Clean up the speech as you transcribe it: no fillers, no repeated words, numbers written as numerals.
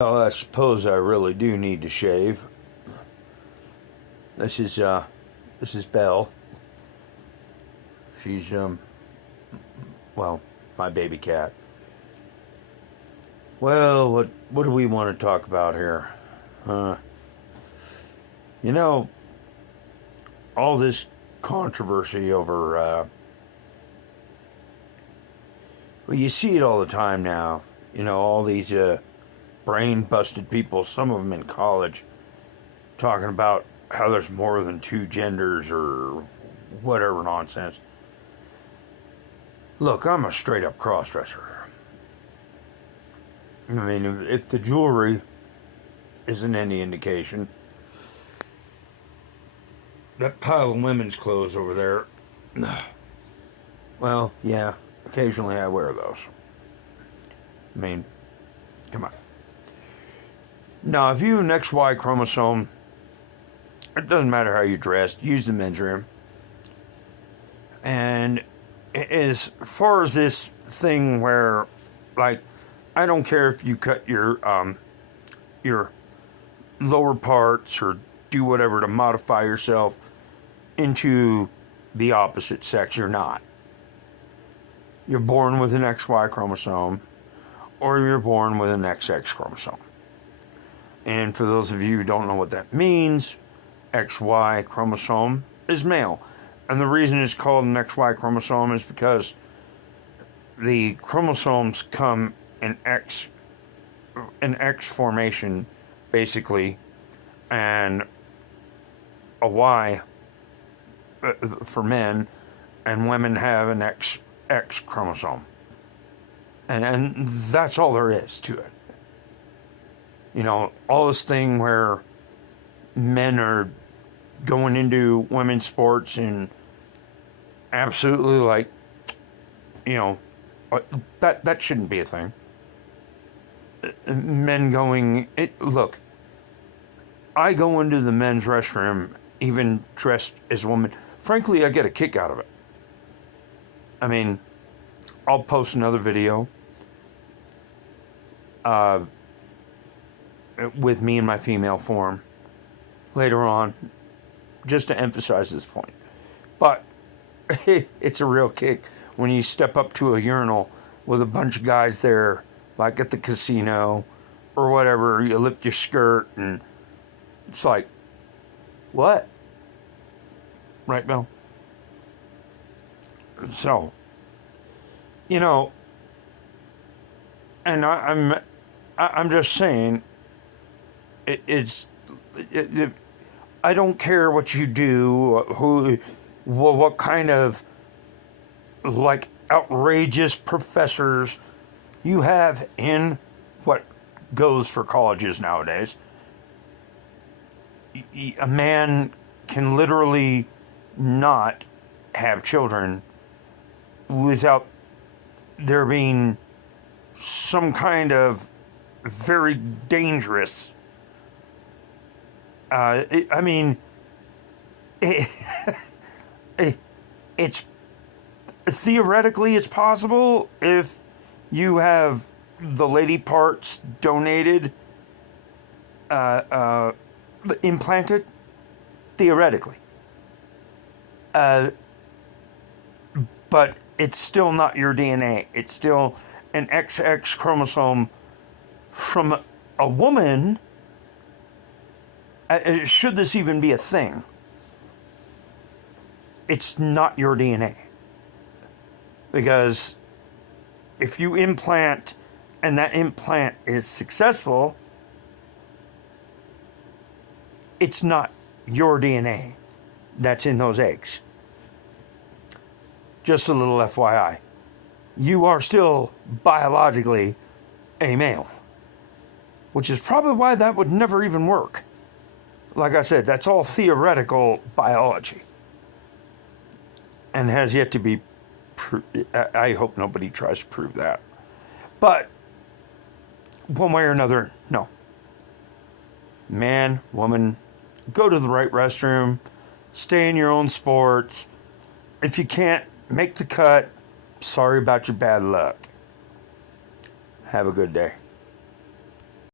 Well, I suppose I really do need to shave. This is Belle. She's well, my baby cat. Well, what do we want to talk about here? Uh, you know, all this controversy over well, you see it all the time now. All these brain busted people, some of them in college, talking about how there's more than two genders or whatever nonsense. Look, I'm a straight up crossdresser. I mean, if the jewelry isn't any indication, that pile of women's clothes over there, well, yeah, occasionally I wear those. I mean, come on. Now, if you have an XY chromosome, it doesn't matter how you dress, use the men's room. And as far as this thing where, like, I don't care if you cut your lower parts or do whatever to modify yourself into the opposite sex, you're not. You're born with an XY chromosome, or you're born with an XX chromosome. And for those of you who don't know what that means, XY chromosome is male. And the reason it's called an XY chromosome is because the chromosomes come in X formation, basically, and a Y for men, and women have an XX chromosome. And that's all there is to it. All this thing where men are going into women's sports and absolutely that shouldn't be a thing. Men look, I go into the men's restroom even dressed as a woman. Frankly, I get a kick out of it. I mean, I'll post another video with me in my female form later on, just to emphasize this point. But it's a real kick when you step up to a urinal with a bunch of guys there, like at the casino or whatever. You lift your skirt and it's like, what? Right, Bill? So, and I'm just saying, I don't care what you do, what kind of outrageous professors you have in what goes for colleges nowadays. A man can literally not have children without there being some kind of very dangerous it's theoretically it's possible if you have the lady parts donated, implanted, theoretically. But it's still not your DNA. It's still an XX chromosome from a woman. Should this even be a thing? It's not your DNA. Because if you implant and that implant is successful, it's not your DNA that's in those eggs. Just a little FYI. You are still biologically a male, which is probably why that would never even work. Like I said, that's all theoretical biology and has yet to be I hope nobody tries to prove that. But one way or another, no. Man, woman, go to the right restroom, stay in your own sports. If you can't make the cut, sorry about your bad luck. Have a good day.